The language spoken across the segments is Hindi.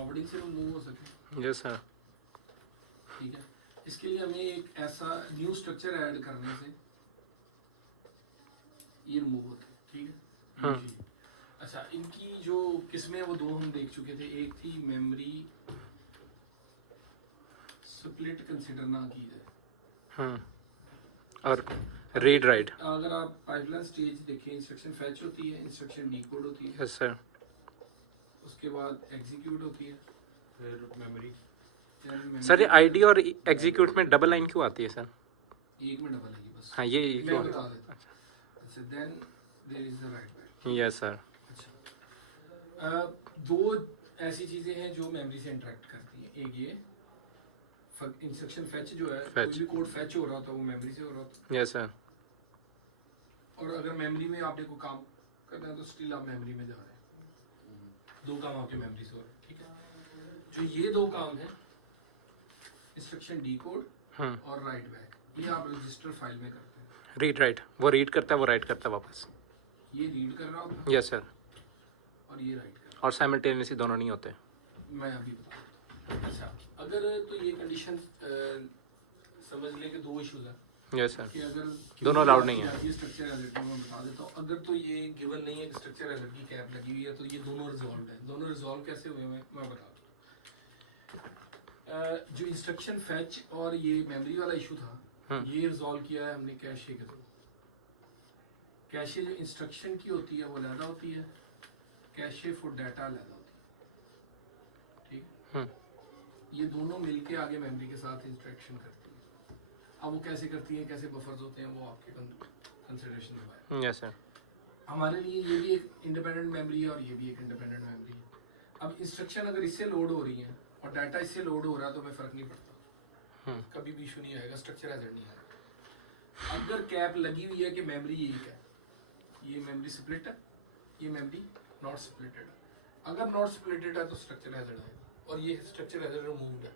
फॉरवर्डिंग से मूव हो सके। Yes sir. ठीक है, इसके लिए हमें एक ऐसा न्यू स्ट्रक्चर ऐड करने से ये रिमूव होते हैं। ठीक है। हाँ। जी। अच्छा, इनकी जो किस्में हैं वो दो हम देख चुके थे। एक थी मेमोरी स्प्लिट कंसिडर ना की जाए, हाँ, और रीड राइट। अगर आप पाइपलाइन स्टेज देखें, इंस्ट्रक्शन फैच होती है, इंस्ट्रक्शन डीकोड होती है, यस सर। उसके बाद एग्जीक्यूट होती है, फिर मेमोरी। सर ये आईडी और एग्जीक्यूट में डबल लाइन क्यों आती है सर? एक में डबल है बस। हाँ ये मैं क्यों? बता देता हूं। अच्छा, then there is the write byte. Yes sir. अच्छा, दो ऐसी चीजें हैं जो मेमोरी से इंटरेक्ट करती हैं। एक ये इंस्ट्रक्शन फैच जो है, कोई भी कोड फैच हो रहा होता है वो मेमोरी से हो रहा होता यस सर। है, और अगर मेमोरी में आपने कोई काम करना है तो स्टिल आप मेमोरी में जा रहे हैं। दो काम आपके मेमोरी से हो रहे हैं। ठीक है, जो ये दो काम है, इंस्ट्रक्शन डीकोड हाँ। और राइट बैक, ये आप रजिस्टर फाइल में करते हैं। रीड राइट, वो रीड करता है, वो राइट करता है वापस। ये रीड कर रहा होता है यस सर। और ये राइट कर रहा और साइमल्टेनियसली दोनों नहीं होते। है। मैं अभी बता देता हूँ। अच्छा, अगर तो ये कंडीशन समझ लें कि दो इश्यूज हैं यस सर। कि अगर दोनों allowed नहीं है। ये स्ट्रक्चर एलिट मैं बता देता हूँ। अगर तो ये गिवन नहीं है कि स्ट्रक्चर एलिट की कैप लगी हुई है, तो ये दोनों रिजॉल्व है। दोनों रिजॉल्व कैसे हुए मैं बता दूँ। जो इंस्ट्रक्शन फैच और ये मेमोरी वाला इशू था, ये रिजॉल्व किया है हमने कैशे के थ्रू। कैशे जो इंस्ट्रक्शन की होती है वो अलग होती है, कैशे फॉर डाटा अलग होती है। ठीक, ये दोनों मिलके आगे मेमोरी के साथ इंटरेक्शन करती है। अब वो कैसे करती है, कैसे बफर्स होते हैं, वो आपके कंसिडरेशन में है। Yes sir. हमारे लिए ये भी एक इंडिपेंडेंट मेमोरी है और ये भी एक इंडिपेंडेंट मेमोरी है। अब इंस्ट्रक्शन अगर इससे लोड हो रही है और डाटा इससे लोड हो रहा है तो हमें फर्क नहीं पड़ता, कभी भी इशू नहीं आएगा, स्ट्रक्चर एरर नहीं आएगा। अगर कैप लगी हुई है कि मेमोरी एक है, ये मेमोरी स्प्लिट है, ये मेमोरी नॉट स्प्लिटेड है, अगर नॉट स्प्लिटेड है तो स्ट्रक्चर एरर आएगा, और ये स्ट्रक्चर एरर रिमूव्ड है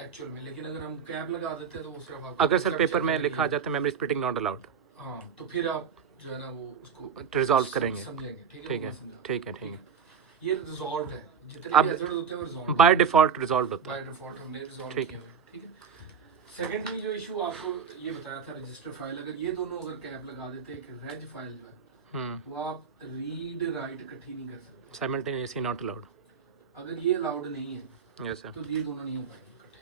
एक्चुअल में। लेकिन अगर हम कैप लगा देते हैं तो वो सिर्फ आपको अगर सर पेपर में लिखा आ जाता है मेमोरी स्प्लिटिंग नॉट अलाउड, हाँ, तो फिर आप जो है ना वो उसको रिजॉल्व करेंगे। समझेंगे। ठीक है, ठीक है, ठीक है। ये रिजॉल्व है, जितने अब भी हैजर्ड होते हैं वो रिजॉल्व बाय डिफॉल्ट रिजॉल्व होता बाय है। डिफॉल्ट हमने रिजॉल्व ठीक किया है। है। ठीक है, सेकेंडली जो इशू आपको ये बताया था रजिस्टर फाइल, अगर ये दोनों अगर कैप लगा देते हैं, एक रेज फाइल जो है वो आप रीड राइट इकट्ठी नहीं कर सकते, साइमल्टेनियसली नॉट अलाउड। अगर ये अलाउड नहीं है यस सर। तो ये दोनों नहीं हो पाएंगे इकट्ठे।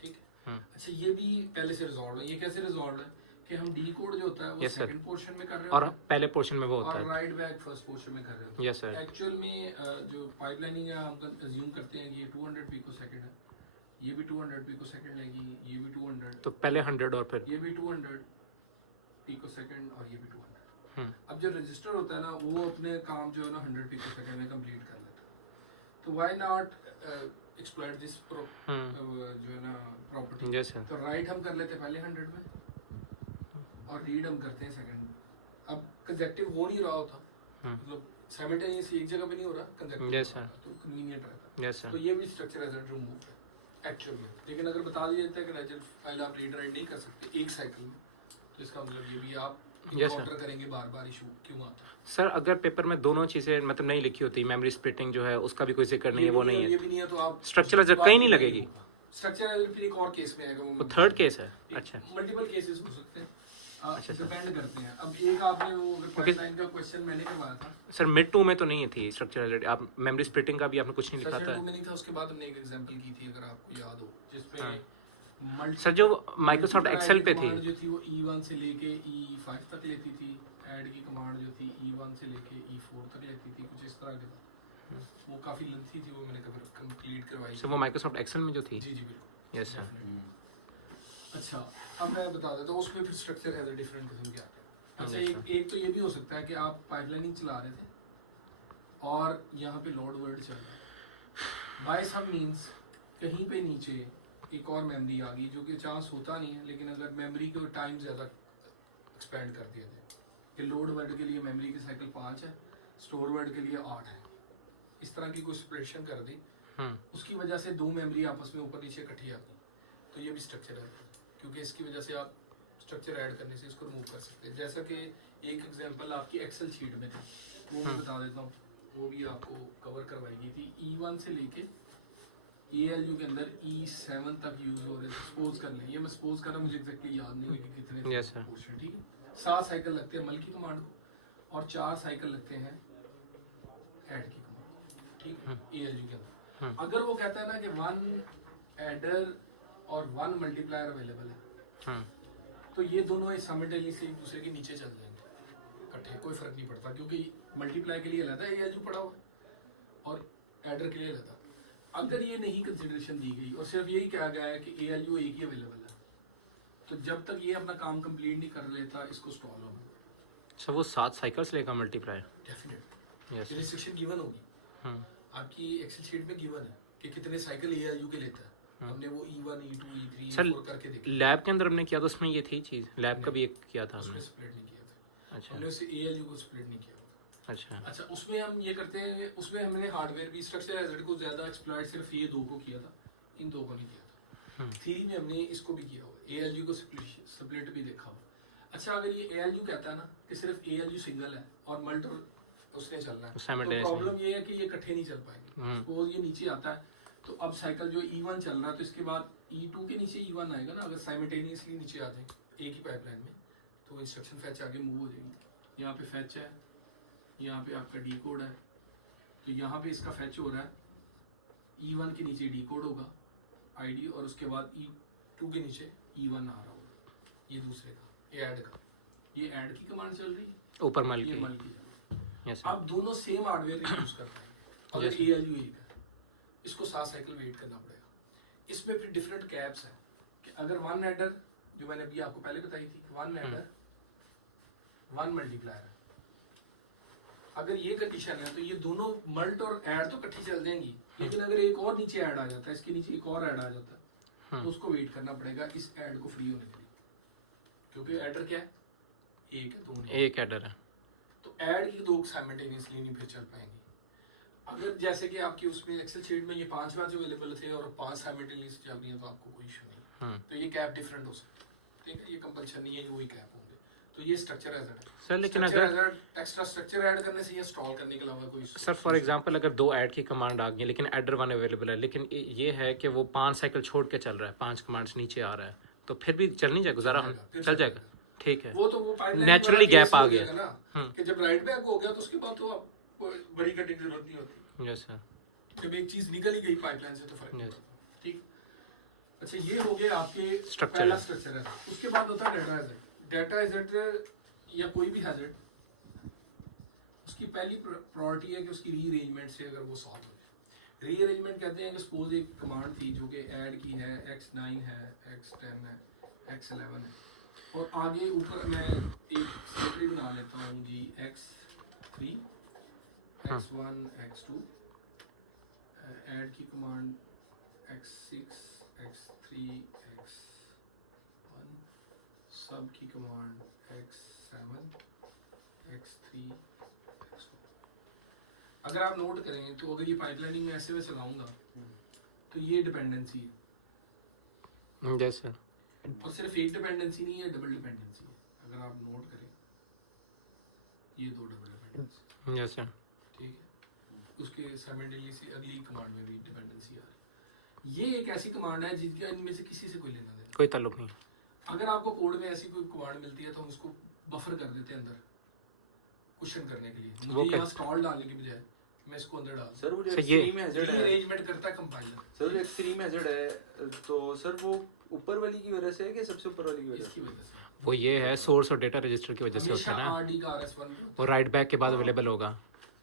ठीक है, अच्छा, ये भी पहले से रिजॉल्व है। ये कैसे रिजॉल्व है कि हम डी कोड जो होता है वो सेकंड पोर्शन में कर रहे और होते हैं पहले पोर्शन में वो होता और है। राइट बैक फर्स्ट पोर्शन में कर रहे होते हैं। Yes sir. एक्चुअल में जो पाइपलाइनिंग है हम अज्यूम करते हैं कि ये 200 पिकोसेकंड है, ये भी 200 पिकोसेकंड लेगी, ये भी 200, तो पहले 100 और फिर ये भी 200 पिकोसेकंड और ये भी 200। अब जो रजिस्टर होता है ना वो अपने काम जो है ना 100 पिकोसेकंड में कंप्लीट कर लेता है। तो व्हाई नॉट एक्सप्लॉइट दिस जो है ना प्रॉपर्टी। Yes sir. तो राइट हम कर लेते हैं पहले 100 में और रीड हम करते हैं सेकंड में। अब कंसेक्टिव हो नहीं रहा होता, मतलब साइमल्टेनियस एक जगह पे नहीं हो रहा कंसेक्टिव। Yes sir. तो कन्वीनियंट रहता है। Yes sir. तो ये भी स्ट्रक्चर एरर रिमूव है एक्चुअल में। लेकिन अगर बता दिया जाता है कि रेजल्ट फाइल आप रीड राइट नहीं कर सकते एक साइकिल में, तो इसका मतलब ये भी आप इनकाउंटर करेंगे बार बार इशू क्यों आता है। सर अगर पेपर में दोनों चीजें मतलब नहीं लिखी होती, मेमोरी स्प्लिटिंग जो है उसका भी कोई जिक्र नहीं है, वो नहीं है, ये भी नहीं है, तो आप स्ट्रक्चर एरर कहीं नहीं लगेगी। स्ट्रक्चर एरर फिर एक और केस में आएगा, वो थर्ड केस है। अच्छा, मल्टीपल केसेस हो सकते हैं, अच्छा डिपेंड करते हैं। अब एक आपने वो पाइपलाइन का क्वेश्चन मैंने करवाया था सर मिड 2 में तो नहीं थी स्ट्रक्चर एरर, आप मेमोरी स्प्लिटिंग का भी आपने कुछ नहीं लिखा सेशन 2 था। में नहीं था, उसके बाद हमने एक एग्जांपल की थी अगर आपको याद हो, जिसपे सर जो माइक्रोसॉफ्ट एक्सेल पे थी जो थी वो E1 से लेके E5 तक लेती थी, ऐड की कमांड जो थी E1 से लेके E4 तक लेती थी, कुछ इस तरह के। वो काफी लेंथी थी, वो मैंने कवर कंप्लीट करवाई। सर वो माइक्रोसॉफ्ट एक्सेल में जो थी। जी जी बिल्कुल। Yes sir. अच्छा, अब मैं बता देता हूँ उसमें फिर स्ट्रक्चर है डिफरेंट किस्म के आते हैं। अच्छा, एक तो ये भी हो सकता है कि आप पाइपलाइनिंग चला रहे थे और यहाँ पे लोड वर्ड चल रहा है, बाय सम मींस कहीं पे नीचे एक और मेमोरी आ गई, जो कि चांस होता नहीं है, लेकिन अगर मेमोरी को टाइम ज़्यादा एक्सपेंड कर दिया जाए कि लोड वर्ड के लिए मेमोरी की साइकिल 5 है, स्टोर वर्ड के लिए 8 है, इस तरह की कोई सेपरेशन कर दी, उसकी वजह से दो मेमोरी आपस में ऊपर नीचे इकट्ठी आ गई, तो ये भी स्ट्रक्चर है, क्योंकि इसकी वजह से आप स्ट्रक्चर ऐड करने से इसको रिमूव कर सकते हैं। जैसा कि एक एग्जांपल आपकी एक्सेल शीट में थी, वो मैं बता देता हूँ, वो भी आपको कवर करवाई गई थी। E1 से लेके ALU के अंदर E7 तक यूज हो रहे हैं, सपोज कर लें, ये मैं सपोज कर रहा हूँ, मुझे एग्जैक्टली याद नहीं है कि कितने Yes, sir. पोर्शन, ठीक है। 7 साइकिल लगते हैं मल की कमांड को और 4 साइकिल लगते हैं ऐड की कमांड, ठीक है, ALU के अंदर। अगर वो कहता है ना कि 1 एडर और 1 मल्टीप्लायर अवेलेबल है, तो ये दोनों साइमल्टेनियसली एक दूसरे के नीचे चल जाएंगे इकट्ठे, कोई फर्क नहीं पड़ता, क्योंकि मल्टीप्लाई के लिए अलग है ALU पड़ा हुआ है और एडर के लिए अलग है। अगर ये नहीं कंसिडरेशन दी गई और सिर्फ यही कहा गया है कि ALU एक ही अवेलेबल है, तो जब तक ये अपना काम कंप्लीट नहीं कर लेता, इसको स्टॉल होगा। अच्छा, वो 7 साइकिल्स लेगा multiply. Definite yes. Restriction given होगी, आपकी एक्सेल शीट में गिवन है कि कितने साइकिल ALU के लेता है। हमने वो E1 E2 E3 E4 करके देखा। लैब के अंदर हमने किया तो उसमें ये थी चीज, लैब का भी एक किया था उसमें हमने। स्प्लिट नहीं किया था। अच्छा हमने उसे ALU को स्प्लिट नहीं किया। अच्छा उसमें हम ये करते हैं, उसमें हमने हार्डवेयर भी स्ट्रक्चर एज को ज्यादा एक्सप्लॉइट सिर्फ ये दो को किया था, इन दो को नहीं किया था। थ्योरी में हमने इसको भी किया हुआ, ALU को स्प्लिट भी देखा हुआ। अच्छा, अगर ये ALU कहता है ना कि सिर्फ ALU सिंगल है और मल्टीपल उसने चलना है, तो प्रॉब्लम ये है कि ये इकट्ठे नहीं चल पाएंगे। सपोज ये नीचे आता है, तो अब साइकिल जो E1 चल रहा है, तो इसके बाद E2 के नीचे E1 आएगा ना, अगर साइमल्टेनियसली नीचे आ जाए एक ही पाइपलाइन में, तो इंस्ट्रक्शन फैच आगे मूव हो जाएगी। यहाँ पे फैच है, यहाँ पे आपका डी कोड है, तो यहाँ पे इसका फैच हो रहा है, E1 के नीचे डी कोड होगा ID, और उसके बाद E2 के नीचे E1 आ रहा होगा, ये दूसरे का ऐड का, ये ऐड की कमांड चल रही है, ऊपर मल ये की। मल की। यस। आप दोनों सेम हार्डवेयर यूज कर पाएंगे अगर ALU एक है, इसको 7 साइकिल वेट करना पड़ेगा। इसमें फिर डिफरेंट कैप्स हैं कि अगर 1 एडर, जो मैंने अभी आपको पहले बताई थी, 1 एडर 1 मल्टीप्लायर है, अगर ये कंडीशन है तो ये दोनों मल्ट और ऐड तो इकट्ठी चल जाएंगी, लेकिन अगर एक और नीचे ऐड आ जाता है, इसके नीचे एक और ऐड आ जाता है, तो उसको वेट करना पड़ेगा इस ऐड को फ्री होने के लिए, क्योंकि ऐडर क्या है, एक है, दो नहीं, एक एडर है, तो ऐड की दो साइमल्टेनियसली नहीं फिर चल पाएंगी। अगर जैसे कि आपकी उसमें एक्सेल शीट में ये 5 मैच अवेलेबल थे और 5 साइमल्टेनियसली चल रही हैं, तो आपको कोई इशू नहीं, तो ये कैप डिफरेंट हो सकता है, ठीक है, ये कंपल्शन नहीं है कि वही कैप होंगे। तो ये स्ट्रक्चर एज है सर। लेकिन अगर एक्स्ट्रा स्ट्रक्चर ऐड करने से या इंस्टॉल करने के अलावा कोई सर फॉर एग्जांपल अगर 2 ऐड की कमांड आ गई है, लेकिन एडर 1 अवेलेबल है, लेकिन ये है कि वो 5 साइकिल छोड़ के चल रहा है, 5 कमांड्स नीचे आ रहा है, तो फिर भी चल नहीं जाएगा, गुजारा चल जाएगा, ठीक है। वो तो वो पाइपलाइन नेचुरली गैप आ गया ना कि जब राइट बैक हो गया तो उसके बाद तो आप बड़ी कटिंग की जरूरत नहीं होती। Yes sir. जब एक चीज निकल ही गई पाइपलाइन से तो फर्क नहीं पड़ता, ठीक। अच्छा, ये हो गया आपके स्ट्रक्चर, पहला स्ट्रक्चर है। उसके बाद होता है डाटा एजेट। डाटा एजेट या कोई भी हैजेट, उसकी पहली प्रायोरिटी है कि उसकी रीअरेंजमेंट से अगर वो सॉल्व हो जाए। रीअरेंजमेंट कहते हैं कि सपोज एक कमांड थी जो कि ऐड की है, X9 है, X10 है, X11 है, और आगे ऊपर मैं एक सेपरेट बना लेता हूँ जी, X3 X1 X2, ऐड की कमांड X6 X3 X1, सब की कमांड X7 X3 X2। अगर आप नोट करें तो अगर ये पाइपलाइनिंग में ऐसे में चलाऊंगा तो ये डिपेंडेंसी है, यस सर। और सिर्फ एक डिपेंडेंसी नहीं है, डबल डिपेंडेंसी है। अगर आप नोट करें, ये 2 डबल डिपेंडेंसी, यस सर, ठीक है। उसके साइमल्टेनियसली अगली कमांड में भी डिपेंडेंसी आ रही है। ये एक ऐसी कमांड है जिसका इनमें से किसी से कोई लेना देना, कोई ताल्लुक नहीं। अगर आपको कोड में ऐसी कोई कमांड मिलती है तो हम उसको बफर कर देते हैं अंदर क्वेश्चन करने के लिए। मुझे यहाँ स्टॉल डालने की बजाय मैं इसको अंदर डाल, सर वो जो सर, एक्सट्रीम हैजर्ड है, अरेंजमेंट करता है कंपाइलर। सर जो एक्सट्रीम हैजर्ड है, तो सर वो ऊपर वाली की वजह से है कि सबसे ऊपर वाली की वजह इसकी से? वजह से वो ये है सोर्स और डेटा रजिस्टर की वजह से होता है ना, RD का RS1 वो राइट बैक के बाद अवेलेबल होगा।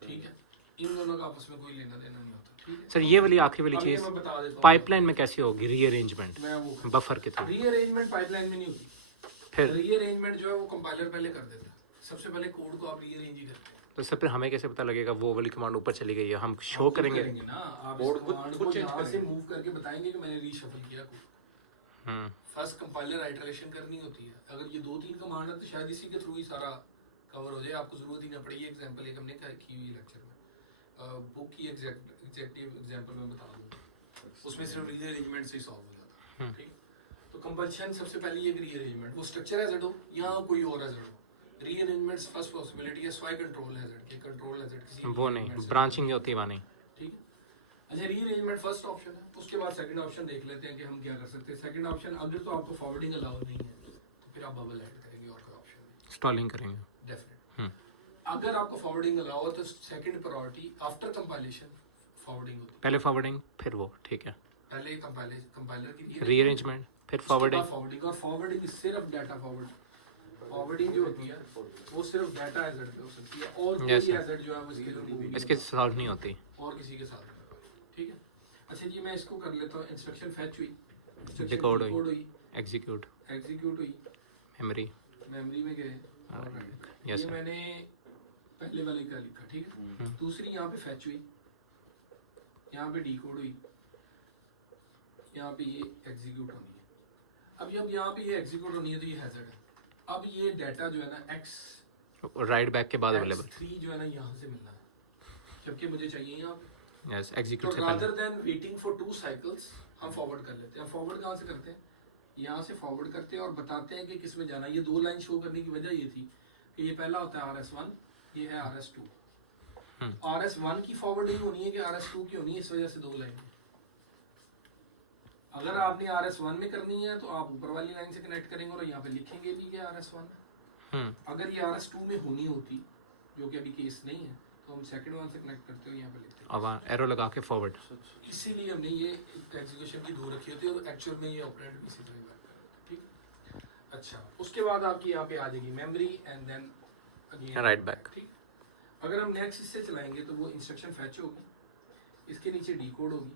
ठीक है, इन दोनों का आपस में कोई लेना देना नहीं होता, ठीक है। सर ये वाली आखिरी वाली अब ये चीज मैं बता देता हूँ पाइपलाइन में कैसे होगी रीअरेंजमेंट, मैं वो बफर के थ्रू। रीअरेंजमेंट पाइपलाइन में नहीं होती, फिर रीअरेंजमेंट जो है वो कंपाइलर पहले कर देता है। सबसे पहले कोड को आप रीअरेंज ही करते हैं, तो सर फिर हमें कैसे पता लगेगा वो वाली कमांड ऊपर चली गई है, हम शो करेंगे? ना आप बोर्ड इस खुद command खुद को चेंज यहाँ से करेंगे। मूव करके बताएंगे कि मैंने रीशफल किया कोड। फर्स्ट कंपाइलर आइटरेशन करनी होती है। अगर ये 2-3 कमांड है तो शायद इसी के थ्रू ही सारा कवर हो जाए, आपको जरूरत ही ना पड़े। ये एग्जांपल एक हमने की हुई लेक्चर में, बुक की एग्जैक्टिव एग्जांपल मैं बता दूंगा, उसमें सिर्फ रीअरेंजमेंट से ही सॉल्व हो जाता है, ठीक। तो कंपल्शन सबसे पहले ये रीअरेंजमेंट, वो स्ट्रक्चर हैजर्ड हो या कोई और हैजर्ड हो, रीअरेंजमेंट्स फर्स्ट पॉसिबिलिटी है। स्वाई कंट्रोल हैजर्ड के, कंट्रोल हैजर्ड किसी वो नहीं, ब्रांचिंग होती है वहाँ नहीं, ठीक है। अच्छा, रीअरेंजमेंट फर्स्ट ऑप्शन है। उसके बाद सेकंड ऑप्शन देख लेते हैं कि हम क्या कर सकते हैं। सेकंड ऑप्शन अगर तो आपको फॉरवर्डिंग अलाउ नहीं है तो फिर आप बबल ऐड करेंगे और कोई ऑप्शन नहीं, स्टॉलिंग करेंगे। डेफिनेट। अगर आपको फॉरवर्डिंग अलाउ है तो second priority after compilation forwarding होती है। पहले फॉरवर्डिंग फिर वो, ठीक है। पहले कंपाइलर की रीअरेंजमेंट फिर फॉरवर्डिंग। फॉरवर्डिंग और फॉरवर्डिंग सिर्फ डाटा फॉरवर्डिंग जो होती है वो सिर्फ डाटा एजेड पे हो सकती है और कोई Yes, sir. एजेड जो है वो इसके लिए इसके सॉल्व नहीं होती। और किसी के साथ नहीं होगा। ठीक है। अच्छा जी, मैं इसको कर लेता हूँ। इंस्ट्रक्शन फैच हुई, Decode हुई। हुई, एग्जीक्यूट, एग्जीक्यूट हुई, मेमोरी। मेमोरी में गए। Yes, ये sir. मैंने पहले वाले का लिखा, ठीक है। दूसरी यहाँ पे फैच हुई, यहाँ पे डिकोड हुई, यहाँ पे ये एग्जीक्यूट होनी है। अब जब यहाँ पे ये एग्जीक्यूट होनी है तो ये हैजर्ड है। अब ये डाटा जो है ना एक्स राइट बैक के बाद अवेलेबल। 3 जो है ना यहाँ से मिलना है, जबकि मुझे चाहिए यहाँ पे। यस, तो एग्जीक्यूट से रादर पहले। देन वेटिंग फॉर 2 साइकिल्स हम फॉरवर्ड कर लेते हैं। फॉरवर्ड कहाँ से करते हैं? यहाँ से फॉरवर्ड करते हैं और बताते हैं कि किस में जाना है। ये 2 लाइन शो करने की वजह ये थी कि ये पहला होता है RS1, ये है RS2। RS1 की फॉरवर्डिंग होनी है कि RS2 की होनी है, इस वजह से 2 लाइन। अगर आपने RS1 में करनी है तो आप ऊपर वाली लाइन से कनेक्ट करेंगे और यहाँ पे लिखेंगे भी कि RS1 है। अगर ये RS2 में होनी होती, जो कि अभी केस नहीं है, तो हम सेकंड वन से कनेक्ट करते हो यहाँ पे लिखते हैं। अब एरो लगा के फॉरवर्ड। इसीलिए हमने ये एग्जीक्यूशन की 2 रखी होती है और एक्चुअल में ये ऑपरेंड भी इसी तरह वर्क करता है। ठीक। अच्छा, उसके बाद आपकी यहाँ पे आ जाएगी memory and then again write back. ठीक। अगर हम नेक्स्ट इससे चलाएंगे तो वो इंस्ट्रक्शन फैच होगी, इसके नीचे डिकोड होगी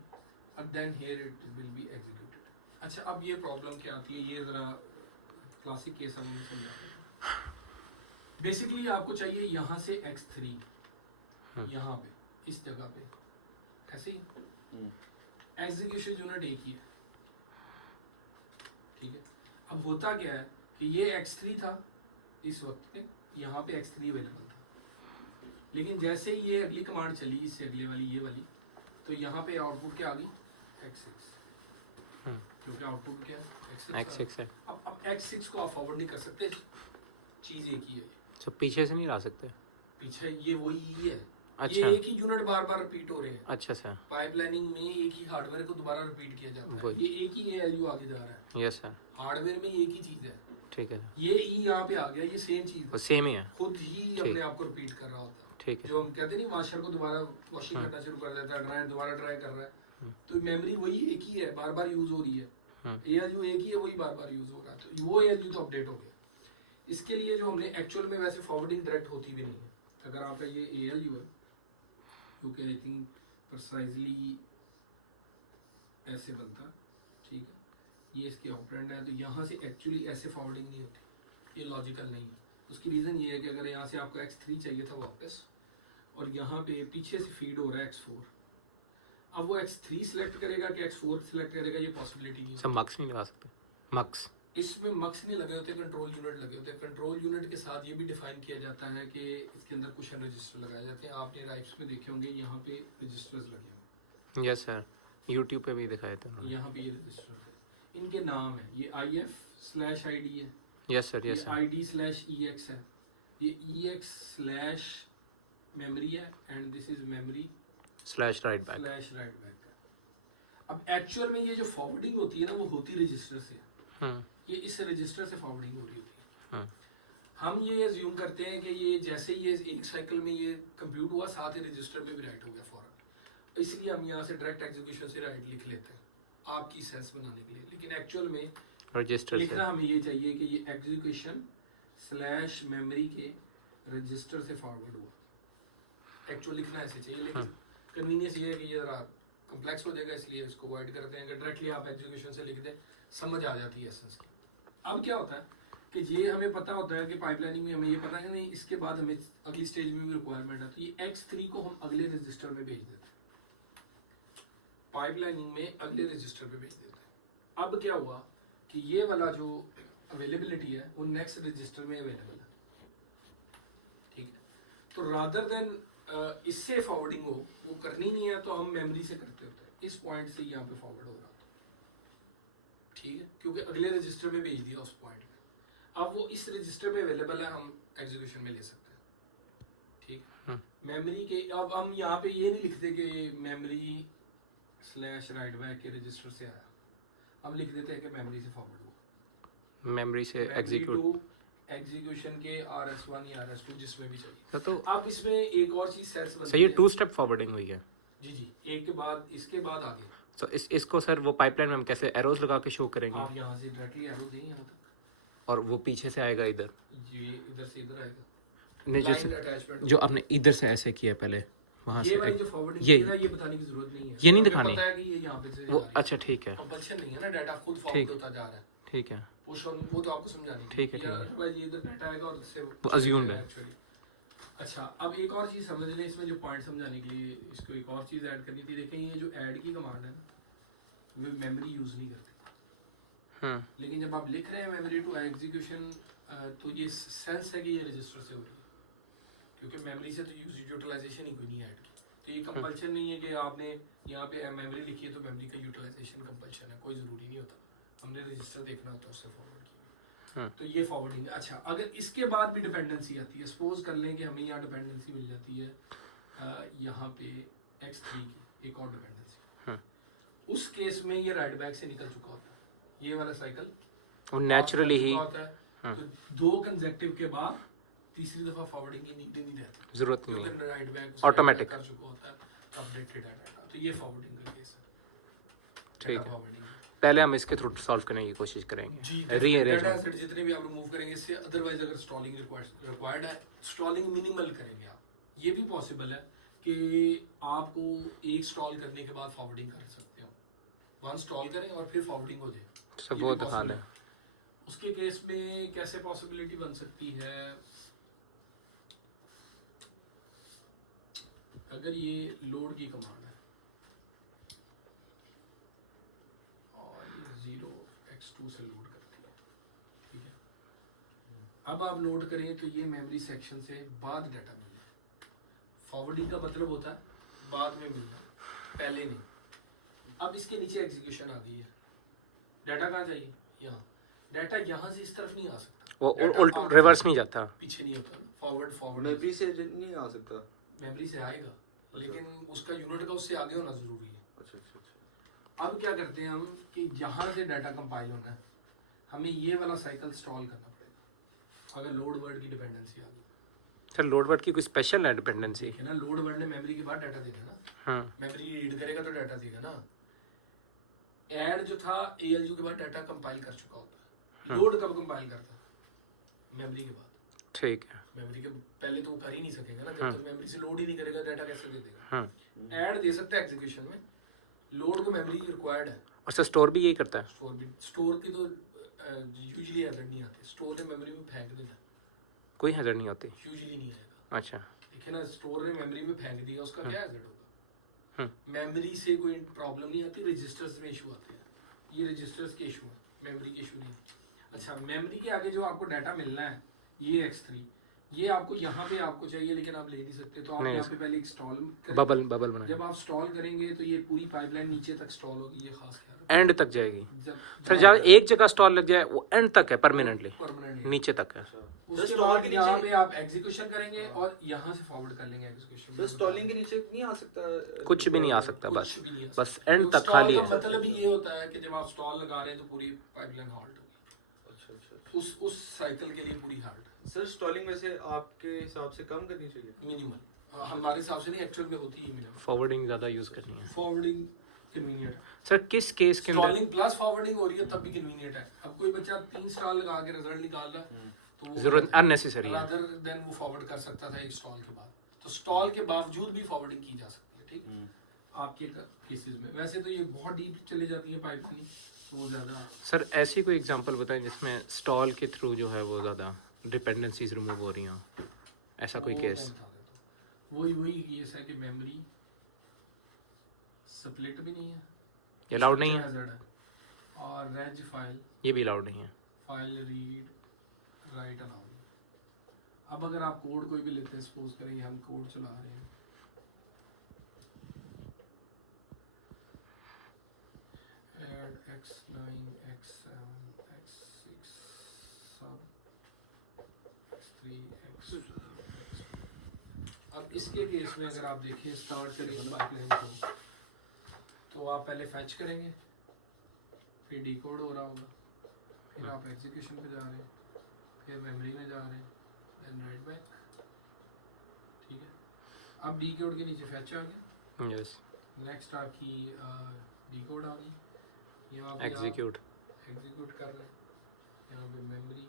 और then here it will be executed. अच्छा, अब ये प्रॉब्लम क्या आती है, ये जरा क्लासिक केस हम समझाते हैं। बेसिकली आपको चाहिए यहाँ से x3 यहाँ पे इस जगह पे, ऐसे ही एग्जीक्यूशन यूनिट एक ही है। ठीक है। अब होता क्या है कि ये x3 था इस वक्त पे, यहाँ पे x3 अवेलेबल था, लेकिन जैसे ही ये अगली कमांड चली, इससे अगले वाली ये वाली, तो यहाँ पे आउटपुट क्या आ गई? x6। क्योंकि आउटपुट क्या है? x6 है। अब x6 को आप फॉरवर्ड नहीं कर सकते, चीज एक ही है। तो पीछे से नहीं ला सकते? पीछे ये वही है। अच्छा। ये एक ही यूनिट बार बार रिपीट हो रहे हैं। अच्छा सर। पाइपलाइनिंग में एक ही हार्डवेयर को दोबारा रिपीट किया जाता है। वही। ये एक ही ALU आगे जा रहा है। Yes sir. हार्डवेयर में एक ही चीज है। ठीक है। ये ई यहाँ पे आ गया, ये सेम चीज वो सेम ही है। खुद ही अपने आप को रिपीट कर रहा होता है। ठीक है। जो हम कहते नहीं, वॉशर को दोबारा वॉशिंग करना शुरू कर देता है, ड्रायर दोबारा ड्राई कर रहा है, तो मेमोरी वही एक ही है, बार बार यूज हो रही है। ALU एक ही है, वही बार बार यूज हो रहा है, तो वो ALU तो अपडेट हो गया। इसके लिए जो हमने एक्चुअल में वैसे फॉरवर्डिंग डायरेक्ट होती भी नहीं है। अगर आपका ये ALU है, क्योंकि आई थिंक प्रिसाइजली ऐसे बनता, ठीक है, ये इसके ऑपरेंड है, तो यहाँ से एक्चुअली ऐसे फॉरवर्डिंग नहीं होती, ये लॉजिकल नहीं है। उसकी रीज़न ये है कि अगर यहाँ से आपको x3 चाहिए था वापस और यहाँ पे पीछे से फीड हो रहा है x4, अब वो x3 सिलेक्ट करेगा कि x4 सिलेक्ट करेगा, ये पॉसिबिलिटी नहीं है। सब मक्स नहीं लगा सकते? मक्स इसमें मक्स नहीं लगे होते, कंट्रोल यूनिट लगे होते हैं। कंट्रोल यूनिट के साथ ये भी डिफाइन किया जाता है कि इसके अंदर कुछ रजिस्टर लगाए जाते हैं। आपने राइप्स में देखे होंगे, यहाँ पे रजिस्टर्स लगे होंगे। यस सर, यूट्यूब पे भी दिखाए थे उन्होंने। यहाँ पे ये रजिस्टर है, इनके नाम है, ये IF/ID है, यस सर। यस ये सर। ID/EX है, ये EX/मेमोरी है and this is memory slash right back. /Right back है। अब एक्चुअल में ये जो फॉरवर्डिंग होती है ना, वो होती रजिस्टर से, ये इस रजिस्टर से फॉरवर्डिंग हो रही होती है। हम ये अज्यूम करते हैं कि ये जैसे ही ये एक साइकिल में ये कंप्यूट हुआ, साथ ही रजिस्टर में भी राइट हो गया फौरन, इसलिए हम यहाँ से डायरेक्ट एग्जीक्यूशन से राइट लिख लेते हैं आपकी सेंस बनाने के लिए। लेकिन एक्चुअल में रजिस्टर लिखना हमें ये चाहिए कि ये एग्जीक्यूशन /मेमोरी के रजिस्टर से फॉरवर्ड हुआ। एक्चुअल लिखना ऐसे चाहिए, लेकिन कन्वीनियंस ये है कि ये जरा कम्प्लेक्स हो जाएगा, इसलिए इसको अवॉइड करते हैं। अगर डायरेक्टली आप एग्जीक्यूशन से लिख दें, समझ आ जाती है एसेंस की। अब क्या होता है कि ये हमें पता होता है कि पाइपलाइनिंग में हमें ये पता है कि नहीं, इसके बाद हमें अगली स्टेज में भी रिक्वायरमेंट है, तो ये x3 को हम अगले रजिस्टर में भेज देते हैं, पाइपलाइनिंग में अगले रजिस्टर पे भेज देते हैं। अब क्या हुआ कि ये वाला जो अवेलेबिलिटी है वो नेक्स्ट रजिस्टर में अवेलेबल है, ठीक है। तो रादर देन इससे फॉरवर्डिंग हो, वो करनी नहीं है, तो हम मेमोरी से करते होते हैं। इस पॉइंट से यहाँ पे फॉरवर्ड हो रहा था, ठीक है, क्योंकि अगले रजिस्टर में भेज दिया उस पॉइंट में। अब वो इस रजिस्टर में अवेलेबल है, हम एग्जीक्यूशन में ले सकते हैं, ठीक है। मेमोरी के अब हम यहाँ पे ये नहीं लिखते कि मेमोरी स्लैश राइट बैक के रजिस्टर से आया, अब लिख देते हैं कि मेमोरी से फॉरवर्ड हुआ, मेमोरी से एग्जीक्यूट। टू एग्जीक्यूशन के RS1 या RS2 जिसमें भी चाहिए। तो आप इसमें एक और चीज सेट्स बनती सही, ये है। 2 स्टेप फॉरवर्डिंग हुई है। जी जी, एक के बाद इसके बाद आगे तो इसको सर वो पाइपलाइन में हम कैसे एरोज लगा के शो करेंगे, आप यहाँ से डायरेक्टली एरो दें यहाँ तक, और वो पीछे से आएगा इधर? ये इधर से इधर आएगा, नहीं, लाइन अटैचमेंट जो आपने इधर से ऐसे किया पहले वहां ये से वाली जो फॉरवर्डिंग ये की है ना, ये बताने की जरूरत नहीं है, ये नहीं हमें दिखानी। पता है कि ये यहाँ पे से वो जा रही है। अच्छा ठीक है, कंपल्शन नहीं है ना, डाटा खुद ठीक। फॉरवर्ड होता जा रहा है, ठीक है, पुश ऑन, वो तो आपको समझानी ठीक है, ठीक है। अदरवाइज ये इधर डाटा आएगा और इससे वो assumed है। एक्चुअली। अच्छा, अब एक और चीज समझ लें इसमें, जो पॉइंट समझाने के लिए इसको एक और चीज ऐड करनी थी। देखें ये जो ऐड की कमांड है ना, वे मेमोरी यूज नहीं करती, लेकिन जब आप लिख रहे हैं मेमोरी टू एग्जीक्यूशन, तो ये सेंस है कि ये रजिस्टर से हो रही है, क्योंकि मेमोरी से तो यूटिलाइजेशन ही कोई नहीं ऐड की, तो ये कंपल्शन नहीं है कि आपने यहाँ पे मेमोरी लिखी है तो मेमोरी का यूटिलाइजेशन कंपल्शन है, कोई ज़रूरी नहीं होता, हमने रजिस्टर देखना होता है उससे फॉरवर्ड की, तो ये फॉरवर्डिंग है। अच्छा, अगर इसके बाद भी डिपेंडेंसी आती है, सपोज कर लें कि हमें यहाँ डिपेंडेंसी मिल जाती है यहाँ पे X3 की एक और डिपेंडेंसी, उस केस में ये राइट बैक से निकल चुका होता है, ये वाला साइकिल वो नेचुरली ही होता है, तो 2 कंसेक्टिव के बाद तीसरी दफा फॉरवर्डिंग की नीड नहीं रहती, जरूरत नहीं है, क्योंकि राइट बैक ऑटोमेटिक कर चुका होता है, अपडेटेड है डाटा, तो ये फॉरवर्डिंग का केस है। ठीक है, फॉरवर्डिंग पहले हम इसके थ्रू सॉल्व करने की कोशिश करेंगे, जी, रीअरेंज। डाटा सेट जितने भी आप रिमूव करेंगे इससे, अदरवाइज अगर स्टॉलिंग रिक्वायर्ड है, स्टॉलिंग मिनिमल करेंगे आप। ये भी पॉसिबल है कि आपको एक स्टॉल करने के बाद फॉरवर्डिंग कर सकते हो, वन स्टॉल करें और फिर फॉरवर्डिंग हो जाए, सब ये वो भी दिखा possible लें। है। उसके केस में कैसे पॉसिबिलिटी बन सकती है, अगर ये लोड की कमांड है और ये 0x2 से लोड करती है, ठीक है, अब आप लोड करें तो ये मेमोरी सेक्शन से बाद डाटा मिल जाए। फॉरवर्डिंग का मतलब होता है बाद में मिलना, पहले नहीं। अब इसके नीचे एग्जीक्यूशन आ गई है, डाटा कहाँ चाहिए, यहाँ, डाटा यहाँ से इस तरफ नहीं आ सकता, वो डाटा उल्ट आगे रिवर्स नहीं जाता, पीछे नहीं होता, फॉरवर्ड मेमोरी से नहीं आ सकता, मेमोरी से आएगा, लेकिन उसका यूनिट का उससे आगे होना जरूरी है। अच्छा अच्छा अच्छा। अब क्या करते हैं हम कि यहाँ से डाटा कंपाइल होना है, हमें ये वाला साइकिल स्टॉल करना पड़ेगा अगर लोड वर्ड की डिपेंडेंसी आ गई। सर लोड वर्ड की कोई स्पेशल है डिपेंडेंसी? है ना, लोड वर्ड ने मेमोरी के बाद डाटा देगा ना, मेमोरी रीड करेगा तो डाटा देगा ना। ऐड जो था ALU के बाद डाटा कंपाइल कर चुका होता है, लोड कब कंपाइल करता है, मेमोरी के बाद, ठीक है, मेमोरी के पहले तो वो कर ही नहीं सकेगा ना, जब तक मेमोरी से लोड ही नहीं करेगा डाटा कैसे दे देगा। ऐड दे सकता है एग्जीक्यूशन में, लोड को मेमोरी रिक्वायर्ड है, और सर स्टोर भी यही करता है? स्टोर की तो यूजुअली हैजर्ड नहीं आती, स्टोर ने मेमोरी में फेंक देना, कोई हैजर्ड नहीं होती? यूजुअली नहीं आएगा। अच्छा, देखिए ना, स्टोर ने मेमोरी में फेंक दिया, उसका क्या हैजर्ड होगा, मेमोरी से कोई प्रॉब्लम नहीं आती, रजिस्टर्स में इशू आते हैं, ये रजिस्टर्स के इशू है, मेमोरी के इशू नहीं। अच्छा, मेमोरी के आगे जो आपको डाटा मिलना है ये X3, ये आपको यहाँ पे आपको चाहिए, लेकिन आप ले नहीं सकते, तो आप नहीं, यहाँ पे पहले एक स्टॉल करें। बबल बना, जब आप स्टॉल करेंगे तो ये पूरी पाइपलाइन नीचे तक स्टॉल होगी, ये खास ख्याल एंड तक जाएगी। रखें। सर जहाँ एक जगह स्टॉल लग जाए वो एंड तक है, परमानेंटली परमानेंटली नीचे तक है। उसके स्टॉल बाद के यहाँ नीचे पे आप एग्जीक्यूशन करेंगे और यहाँ से फॉरवर्ड कर लेंगे एग्जीक्यूशन। तो स्टॉलिंग के नीचे नहीं आ सकता, कुछ भी नहीं आ सकता, बस कुछ भी नहीं आ बस एंड तक स्टॉल खाली का है। मतलब ही ये होता है कि जब आप स्टॉल लगा रहे हैं तो पूरी पाइपलाइन हॉल्ट होगी, अच्छा अच्छा। उस साइकिल के लिए पूरी हॉल्ट। सर स्टॉलिंग वैसे आपके हिसाब से कम करनी चाहिए? मिनिमल, हमारे हिसाब से नहीं, एक्चुअल में होती ही मिनिमल। फॉरवर्डिंग ज्यादा यूज करनी है। फॉरवर्डिंग कन्वीनियंट है। सर किस केस के अंदर स्टॉलिंग प्लस फॉरवर्डिंग हो रही है तब भी कन्वीनियंट है। अब कोई बच्चा 3 स्टॉल लगा के रिजल्ट निकाल रहा है तो वो जरूरत अननेसेसरी है, रादर देन वो फॉरवर्ड कर सकता था एक स्टॉल के बाद, तो स्टॉल के बावजूद भी फॉरवर्डिंग की जा सकती है, ठीक आपके केसेस में। वैसे तो ये बहुत डीप चले जाती है पाइपलाइन, तो वो ज्यादा। सर ऐसी कोई एग्जांपल बताएं जिसमें स्टॉल के थ्रू जो है वो ज्यादा डिपेंडेंसीज रिमूव हो रही हैं, ऐसा कोई वो केस? मैं बता देता हूं। वही केस है कि मेमोरी स्प्लिट भी नहीं है, ये अलाउड नहीं है, हैजर्ड है, और रेज फाइल ये भी अलाउड नहीं है। File read write allowed. अब अगर आप कोड कोई भी लेते हैं, सपोज करें हम कोड चला रहे हैं, add x9 x7 x6 sub x3 x2 अब इसके केस में अगर आप देखें स्टार्ट करें पाइपलाइन को, तो तो आप पहले फैच करेंगे, फिर डिकोड हो रहा होगा, फिर आप एग्जीक्यूशन पे जा रहे हैं, फिर मेमोरी में जा रहे हैं, देन राइट बैक। ठीक है, अब डिकोड के नीचे फैच आ गया, यस, नेक्स्ट आपकी डिकोड आ गई, यहाँ पे एग्जीक्यूट एग्जीक्यूट कर रहे हैं, यहाँ पे मेमोरी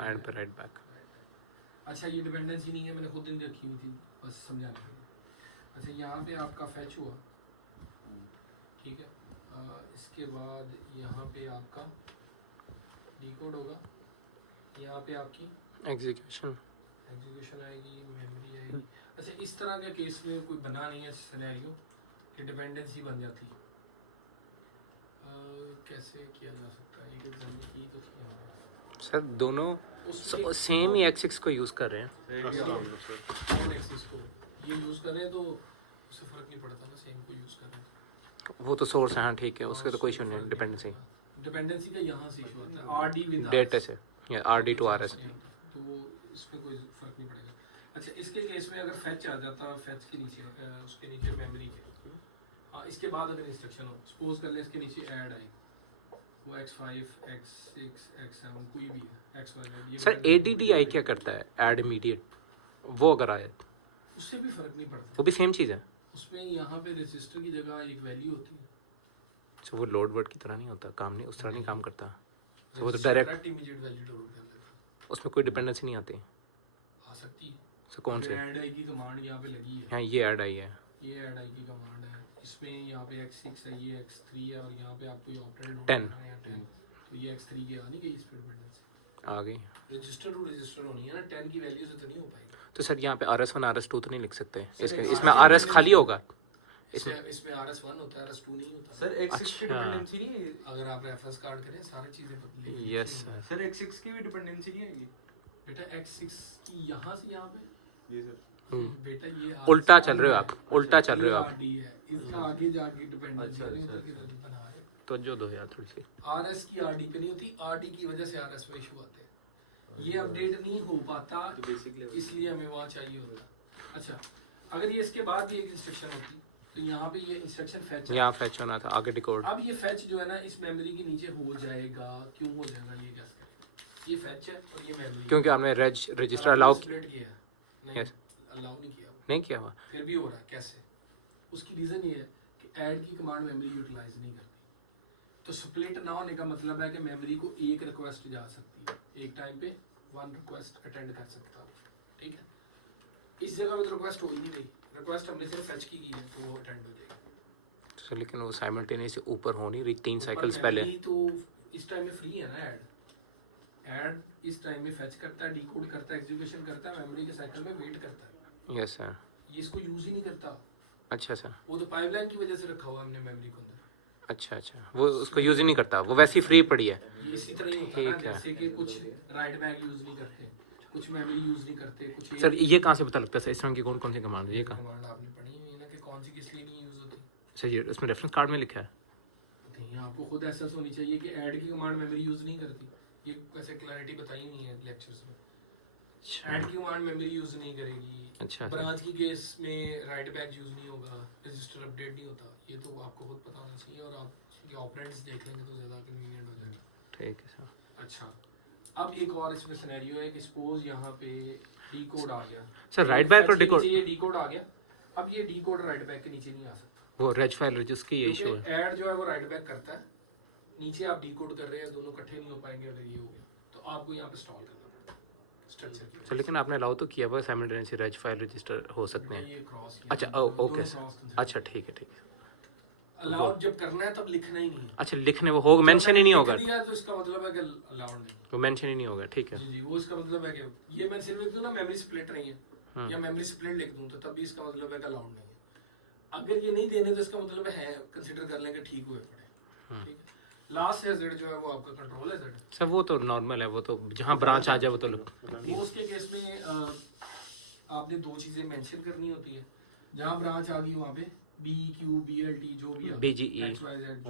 एंड पे राइट बैक। अच्छा ये डिपेंडेंसी नहीं है, मैंने खुद नहीं रखी हुई थी, बस समझाने के लिए। अच्छा यहाँ पे आपका फैच हुआ, ठीक है, इसके बाद यहाँ पे आपका डिकोड होगा, यहाँ पे आपकी एग्जीक्यूशन एग्जीक्यूशन आएगी, मेमोरी आएगी। अच्छा इस तरह का केस में कोई बना नहीं है सिनेरियो कि डिपेंडेंसी बन जाती है। कैसे किया जा सकता है, एक एग्जाम्पल की तो किया होगा। सर दोनों सेम ही एक्सिस को यूज़ कर रहे हैं। कौन एक्सिस को ये यूज़ कर रहे हैं तो उससे फ़र्क नहीं पड़ता ना, सेम को यूज़ कर रहे हैं वो तो सोर्स है, हाँ ठीक है, उसके तो कोई इशू नहीं है। डिपेंडेंसी डिपेंडेंसी का यहाँ से इशू आता है, आरडी विद डेटा से या आरडी टू आरएस। तो वो इसमें कोई फर्क नहीं पड़ेगा। अच्छा इसके केस में अगर फैच आ जाता, फैच के नीचे उसके नीचे मेमोरी के, हाँ इसके बाद अगर इंस्ट्रक्शन हो, सपोज कर ले इसके नीचे ऐड आई, वो x5 x6 x7 कोई भी है x1 सर ADDI क्या करता है, ऐड इमीडिएट, वो अगर आए उससे भी फर्क नहीं पड़ता, वो भी सेम चीज़ है। उसमें यहाँ पे रजिस्टर की जगह एक वैल्यू होती है। तो वो लोड वर्ड की तरह नहीं होता, काम नहीं उस तरह नहीं काम करता। तो वो तो डायरेक्ट इमीडिएट वैल्यू डाउनलोड कर लेता है, उसमें कोई डिपेंडेंसी नहीं आती। आ सकती है। सर कौन से? ऐड आई की कमांड यहाँ पे लगी है, हाँ ये ऐड आई है, ये ऐड आई की कमांड है, इसमें यहाँ पे x6 है, ये x3 है, और यहाँ पे आपको ये ऑपरेंड 10 तो ये x3 की आ नहीं गई इस पे डिपेंडेंसी, आ गई। रजिस्टर टू रजिस्टर होनी है ना, 10 की वैल्यू से तो नहीं हो पाएगी। तो सर यहाँ पे RS1 RS2 तो नहीं लिख सकते, इसमें सर, इसमें RS खाली होगा। इसमें RS1 होता है, RS2 नहीं होता सर x6 की अच्छा। डिपेंडेंसी नहीं है? अगर आप रेफरेंस कार्ड करें सारी चीजें बदली। यस सर, सर x6 की भी डिपेंडेंसी नहीं आएगी? बेटा x6 की यहाँ से यहाँ पे जी सर। बेटा ये उल्टा चल रहे हो आप, उल्टा चल रहे हो आप। RD है, इसका आगे जाके डिपेंडेंसी अच्छा, नहीं होता कि अच्छा, बना रहे। तो जो दो यार थोड़ी सी RS की RD पे नहीं होती, RD की वजह से RS में इशू आते हैं, ये अपडेट नहीं हो पाता, तो बेसिकली इसलिए हमें वहाँ चाहिए होता। अच्छा अगर ये इसके बाद भी एक इंस्ट्रक्शन होती तो यहाँ पे ये इंस्ट्रक्शन फैच, यहाँ फैच होना था, आगे डिकोड। अब ये फैच जो है ना इस मेमोरी के नीचे हो जाएगा, क्यों हो जाएगा ये गैस करें, ये फैच है और ये मेमोरी, क्योंकि आपने रजिस्टर अलाउ स्प्लिट किया है, नहीं Yes. अलाउ नहीं किया, नहीं किया हुआ। फिर भी हो रहा है। कैसे? उसकी रीजन ये है कि ऐड की कमांड मेमोरी यूटिलाइज नहीं करती, तो स्प्लिट ना होने का मतलब है कि मेमोरी को एक रिक्वेस्ट जा सकती है, एक टाइम पे वन रिक्वेस्ट अटेंड कर सकता है। ठीक है, इस जगह पे तो रिक्वेस्ट हो ही नहीं रही, रिक्वेस्ट हमने सिर्फ फैच की है तो वो अटेंड हो जाएगी। तो लेकिन वो साइमल्टेनियसली ऊपर हो नहीं रही 3 ऊपर साइकिल्स पहले। memory तो इस टाइम में फ्री है ना, ऐड इस टाइम में फैच करता है, डिकोड करता है, एग्जीक्यूशन करता है, मेमोरी के साइकिल में वेट करता है, यस सर। ये इसको यूज ही नहीं करता। अच्छा सर, वो तो पाइपलाइन की वजह से रखा हुआ है हमने मेमोरी को अंदर, अच्छा अच्छा, वो उसको यूज ही नहीं करता, वो वैसे ही फ्री पड़ी है। ये इसी तरह ही होता है ना, ठीक है। जैसे कि कुछ राइट बैक यूज नहीं करते, कुछ मेमोरी यूज नहीं करते, कुछ सर ये कहाँ से पता लगता है सर इस तरह की कौन कौन सी कमांड है, ये कहाँ? कमांड आपने पढ़ी हुई है ना कि कौन सी किस लिए नहीं यूज होती। सर ये उसमें रेफरेंस कार्ड में लिखा है। नहीं, आपको खुद एहसास होनी चाहिए कि ऐड की कमांड मेमोरी यूज नहीं करती, ये वैसे क्लैरिटी बताई नहीं है लेक्चर्स में। ऐड की कमांड मेमोरी यूज नहीं करेगी, अच्छा ब्रांच की केस में राइट बैक यूज नहीं होगा, रजिस्टर अपडेट नहीं होता, ये तो आपको खुद पता होना चाहिए, और आप ये ऑपरेंड्स देख लेंगे तो ज़्यादा कन्वीनियंट हो जाएगा। ठीक है सर। अच्छा अब एक और इसमें सिनेरियो है कि सपोज यहाँ पे डिकोड आ गया, सर राइट बैक और फैच के डिकोड, नीचे ये डिकोड आ गया, अब ये डिकोड राइट बैक के नीचे नहीं आ सकता, वो रेज फाइल रजिस्टर की ये इशू है। ऐड जो है वो राइट बैक करता है, नीचे आप डिकोड कर रहे हैं, दोनों इकट्ठे नहीं हो पाएंगे अगर ये हो गया तो आपको यहाँ पे स्टॉल करना पड़ता है स्ट्रक्चर की। सर लेकिन आपने अलाउ तो किया हुआ साइमल्टेनियसली रेज फाइल रजिस्टर हो सकते हैं। ये क्रॉस अच्छा ओके सर, अच्छा ठीक है ठीक है। अलाउड जब करना है तब लिखना ही नहीं है, अच्छा लिखने वो होगा, मेंशन ही नहीं होगा, लिख दिया तो इसका मतलब है कि अलाउड नहीं। वो मेंशन ही नहीं होगा, ठीक है। जी जी, वो इसका मतलब है कि ये मैं सिर्फ लिख दूं ना मेमोरी स्प्लिट रही है या मेमोरी स्प्लिट लिख दूं तो तब भी इसका मतलब है कि अलाउड नहीं है। अगर ये नहीं देने तो इसका मतलब है कंसीडर कर लें कि ठीक हुए पड़े। ठीक है, लास्ट है जेड जो है वो आपका कंट्रोल है जेड, सर वो तो नॉर्मल है, वो तो जहाँ ब्रांच आ जाए वो तो वो उसके केस में आपने दो चीजें मेंशन करनी होती है, जहाँ ब्रांच आ गई वहाँ पे B Q B L T जो भी BGE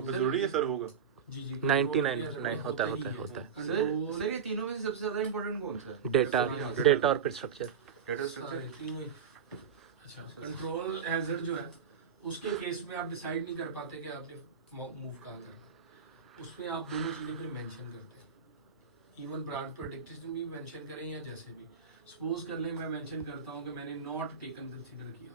जरूरी है सर होगा। जी जी 99 नहीं होता है होता है होता है। सर ये तीनों में से सबसे ज्यादा इंपॉर्टेंट कौन सा है? डेटा और फिर स्ट्रक्चर। Data structure. तीनों ही। अच्छा कंट्रोल हैजर्ड जो है उसके केस में आप डिसाइड नहीं कर पाते कि आपने मूव कहाँ करना, उसमें आप दोनों चीज़ें फिर मेंशन करते हैं। इवन ब्रांच प्रेडिक्शन भी मेंशन करें या जैसे भी, सपोज कर लें मैं मेंशन करता हूँ कि मैंने नॉट टेकन कंसिडर किया,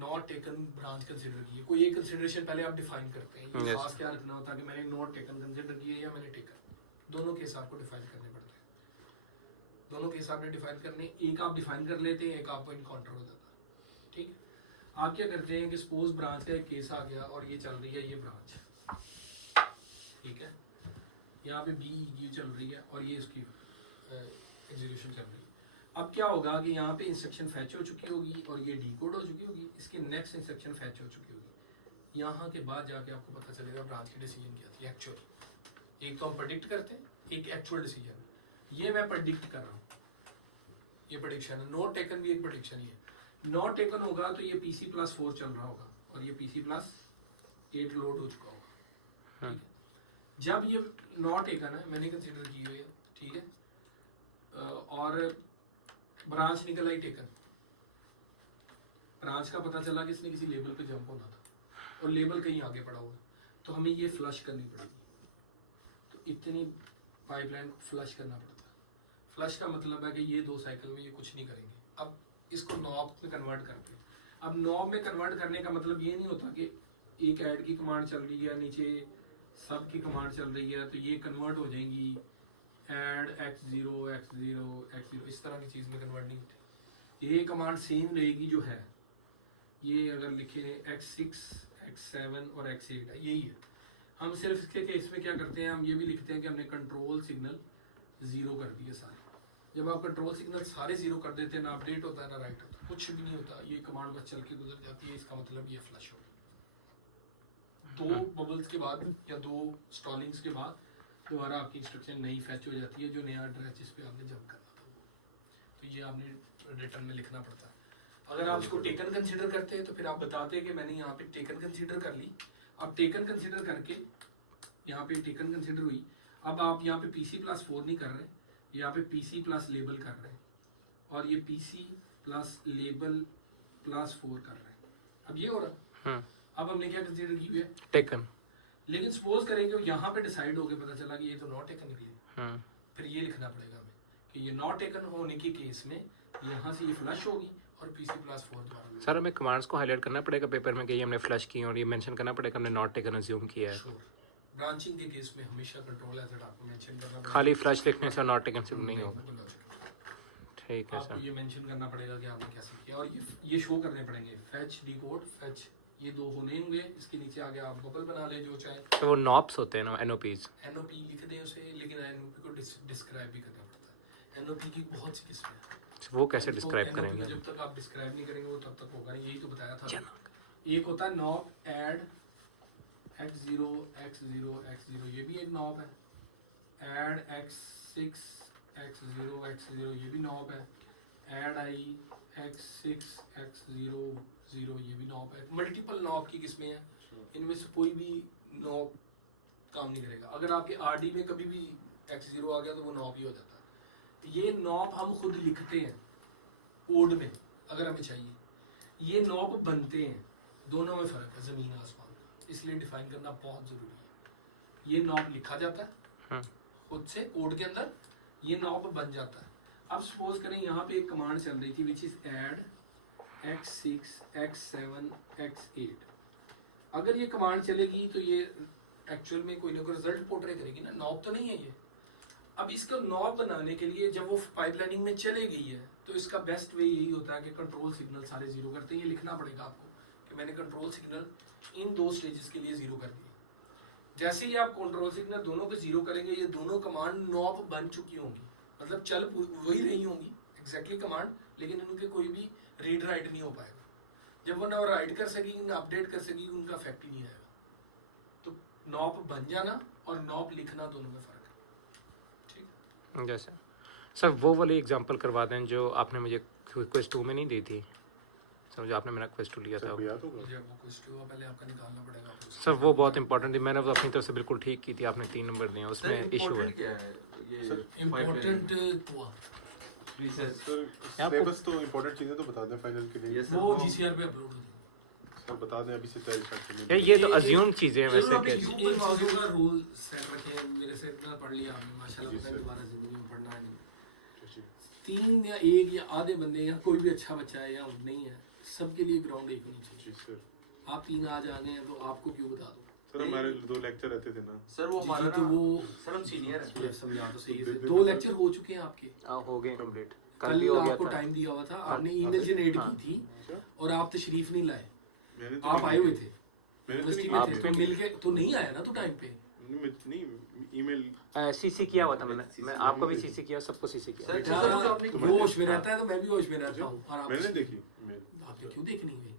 नॉट टेकन ब्रांच कंसिडर की, कोई एक कंसिडरेशन पहले आप डिफाइन करते हैं। ये खास क्या रखना होता है कि मैंने नॉट टेकन कंसिडर किया या मैंने टेकन, दोनों केस आपको डिफाइन करने पड़ते हैं। दोनों केस आपने डिफाइन करने, एक आप डिफाइन कर लेते हैं, एक आपको इनकाउंटर हो जाता है। ठीक है, आप क्या करते हैं कि सपोज ब्रांच का एक केस आ गया और ये चल रही है ये ब्रांच, ठीक है, यहाँ पे बी ये चल रही है और ये इसकी एग्जीक्यूशन चल रही है। अब क्या होगा कि यहाँ पे इंस्ट्रक्शन फैच हो चुकी होगी और ये डीकोड हो चुकी होगी, इसके नेक्स्ट इंस्ट्रक्शन फैच हो चुकी होगी। यहाँ के बाद जाके आपको पता चलेगा ब्रांच की डिसीजन क्या थी एक्चुअली। एक तो हम प्रेडिक्ट करते हैं, एक एक्चुअल डिसीजन, ये मैं प्रेडिक्ट कर रहा हूँ, ये प्रेडिक्शन है। नॉट टेकन भी एक प्रेडिक्शन ही है। नॉट टेकन होगा तो ये PC+4 चल रहा होगा और ये PC+8 लोड हो चुका होगा, ठीक है। जब ये नॉट टेकन है, मैंने कंसिडर की हुई है, ठीक है, और ब्रांच निकल आई टेकन, ब्रांच का पता चला कि इसने किसी लेबल पे जंप होना था और लेबल कहीं आगे पड़ा हुआ है, तो हमें ये फ्लश करनी पड़ेगी। तो इतनी पाइपलाइन फ्लश करना पड़ता है। फ्लश का मतलब है कि ये 2 साइकिल में ये कुछ नहीं करेंगे। अब इसको नॉब में कन्वर्ट करते हैं। अब नॉब में कन्वर्ट करने का मतलब ये नहीं होता कि एक ऐड की कमांड चल रही है, नीचे सब की कमांड चल रही है, तो ये कन्वर्ट हो जाएंगी ऐड x0 x0 x0, इस तरह की चीज़ में कन्वर्ट नहीं होती। ये कमांड सेम रहेगी जो है, ये अगर लिखे x6 x7 और x8 है, यही है। हम सिर्फ इसके केस में क्या करते हैं, हम ये भी लिखते हैं कि हमने कंट्रोल सिग्नल 0 कर दिए सारे। जब आप कंट्रोल सिग्नल सारे 0 कर देते हैं, ना अपडेट होता है ना राइट होता है, कुछ भी नहीं होता, ये कमांड बस चल के गुजर जाती है। इसका मतलब ये फ्लश हो, 2 बबल्स के बाद या 2 स्टॉलिंग्स के बाद दोबारा आपकी इंस्ट्रक्शन नई फैच हो जाती है, जो नया एड्रेस जिस पे आपने जंप करना था वो। तो ये आपने रिटर्न में लिखना पड़ता है। अगर आप इसको टेकन कंसीडर करते हैं तो फिर आप बताते हैं कि मैंने यहाँ पे टेकन कंसीडर कर ली। अब टेकन कंसीडर करके यहाँ पे टेकन कंसीडर हुई, अब आप यहाँ पे PC+4 नहीं कर रहे, यहाँ पे PC+ लेबल कर रहे हैं और ये PC+ लेबल +4 कर रहे हैं। अब ये हो रहा, अब हमने क्या कंसीडर की हुई है, टेकन। लेकिन सपोज करेंगे यहाँ पे डिसाइड हो गया, पता चला कि ये तो नॉट टेकन निकली, फिर ये लिखना पड़ेगा हमें कि ये नॉट टेकन होने के केस में यहाँ से ये फ्लश होगी और PC+4 द्वारा। सर हमें कमांड्स को हाईलाइट करना पड़ेगा पेपर में कि ये हमने फ्लश की और ये मेंशन करना पड़ेगा हमने नॉट टेकन अज्यूम किया है। ब्रांचिंग के केस में हमेशा कंट्रोल एज आपको मेंशन करना पड़ेगा, खाली फ्लश लिखने से नॉट टेकन से नहीं होगा। ठीक है आपको सर, ये मेंशन करना पड़ेगा कि आपने कैसे किया, और ये शो करने पड़ेंगे, फेच डिकोड फेच, ये 2 होने होंगे। इसके नीचे आगे आप बबल बना लें जो चाहे, तो वो नॉप्स होते हैं ना, NOPs। NOP लिख दें उसे, लेकिन NOP को डिस्क्राइब भी करना पड़ता है। NOP की बहुत सी किस्में हैं, वो कैसे तो डिस्क्राइब NOP करेंगे? को जब तक आप डिस्क्राइब नहीं करेंगे वो तब तक होगा नहीं, यही तो बताया था। एक होता है knob add x0 x0 x0, ये भी एक नॉप है। ऐड x6 x0 x0, ये भी नॉप है। ऐड i x6 x0 0, ये भी नॉप है। मल्टीपल नॉप की किस्में हैं, इनमें से कोई भी नॉप काम नहीं करेगा। अगर आपके RD में कभी भी x0 आ गया तो वो नॉप ही हो जाता है। ये नॉप हम खुद लिखते हैं कोड में अगर हमें चाहिए, ये नॉप बनते हैं, दोनों में फ़र्क है ज़मीन आसमान का, इसलिए डिफाइन करना बहुत ज़रूरी है। ये नॉप लिखा जाता है खुद से कोड के अंदर, ये नॉप बन जाता है। अब सपोज करें यहाँ पे एक कमांड चल रही थी which is add x6 x7 x8। अगर ये कमांड चलेगी तो ये एक्चुअल में कोई ना कोई रिजल्ट पोर्ट्रे करेगी ना, नॉब तो नहीं है ये। अब इसका नॉब बनाने के लिए जब वो पाइपलाइनिंग में चले गई है तो इसका बेस्ट वे यही होता है कि कंट्रोल सिग्नल सारे 0 करते हैं। ये लिखना पड़ेगा आपको कि मैंने कंट्रोल सिग्नल इन 2 स्टेजेस के लिए 0 कर दिए। जैसे ही आप कंट्रोल सिग्नल दोनों के 0 करेंगे, ये दोनों कमांड नॉब बन चुकी होंगी, मतलब चल वही रही होंगी एग्जैक्टली कमांड, लेकिन उनके कोई भी रीड राइट नहीं हो पाएगा। जब वो ना राइट कर सकेगी ना अपडेट कर सकेगी, उनका इफेक्ट ही नहीं आएगा। तो नॉप बन जाना और नॉप लिखना दोनों में फ़र्क है, ठीक है। जैसे सर वो वाली एग्जांपल करवा दें जो आपने मुझे क्विज 2 में नहीं दी थी सर, जो आपने मेरा क्विज 2 लिया था। सर याद होगा? जब वो क्विज 2 पहले आपका निकालना पड़ेगा सर वो बहुत इंपॉर्टेंट थी, मैंने वो अपनी तरफ से बिल्कुल ठीक की थी, आपने 3 नंबर दिए, उसमें इशू है। क्या है ये इम्पोर्टेंट हुआ रिसर्च? सर सिलेबस तो इम्पोर्टेंट चीजें तो बता दें फाइनल के लिए। Yes, sir. वो GCR पे अपलोड हो जाएगा। सर बता दें अभी से तैयारी स्टार्ट करनी यार ये तो अज्यूम चीजें हैं चलो वैसे आप कि एक चीज़ों का रूल सेट रखें, मेरे से इतना पढ़ लिया आपने माशाल्लाह, जी, पता है सर। दोबारा जिंदगी में पढ़ना है नहीं। जी। 3 या 1 या आधे बंदे या कोई भी अच्छा बच्चा है या नहीं है, सबके लिए ग्राउंड एक होनी चाहिए। जी सर। आप 3 आज आ गए हैं तो आपको क्यों बता दूं? सर हमारे 2 लेक्चर रहते थे ना। सर वो हमारा जी, तो ना वो सर हम सीनियर हैं। ये समझा तो सही है। 2 लेक्चर हो चुके हैं आपके, हो गए कंप्लीट। कल कल भी हो गया आपको था। टाइम दिया हुआ था, आपने ईमेल जनरेट की थी अच्छा और आप तशरीफ नहीं लाए, मैंने तो आप नहीं आए हुए की। थे मैंने तो यूनिवर्सिटी नहीं में की थे, थी। तो मिल के तो नहीं आया ना तो टाइम पे। नहीं ईमेल सीसी किया हुआ था मैं आपको भी सीसी किया, सबको सीसी किया। सर बेटा, सर वो आपने वो होश में रहता है तो मैं भी होश में रहता हूँ। और आप मैंने देखी ईमेल। आपने क्यों देखनी है?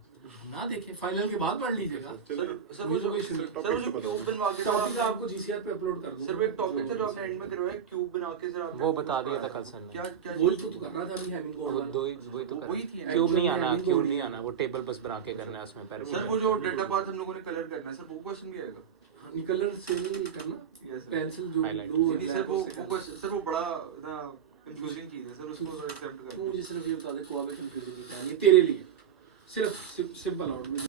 ना देखे, फाइनल के बाद पढ़ लीजिएगा। सर सर वो मुझे जो कोई सुनिए। सर वो जो क्यूब बनवा के टॉपिक आपको जीसीआर पे अपलोड कर दूंगा। सर वो एक टॉपिक था जो आपने एंड में करवाया, क्यूब बना के सर आपने वो बता दिया था कल सर ने। क्या क्या वही तो कर रहा था अभी हैविंग वो कोड। वही तो वही थी ना। क्यूब नहीं आना, Actually, क्यूब नहीं आना, वो टेबल बस बना के करना है उसमें पहले। सर वो जो डेटा पाथ हम लोगों ने कलर करना है सर वो क्वेश्चन भी आएगा। कलर से नहीं करना, यस सर। पेंसिल जो Highlight। blue नहीं और सर black वो उससे करना। question- सर वो बड़ा ना कंफ्यूजिंग चीज है सर, उसको एग्जाम्पल तू करना। मुझे सिर्फ ये बता दे कोआ में कंफ्यूजन की कहानी है तेरे लिए, सिर्फ सिंपल आउट में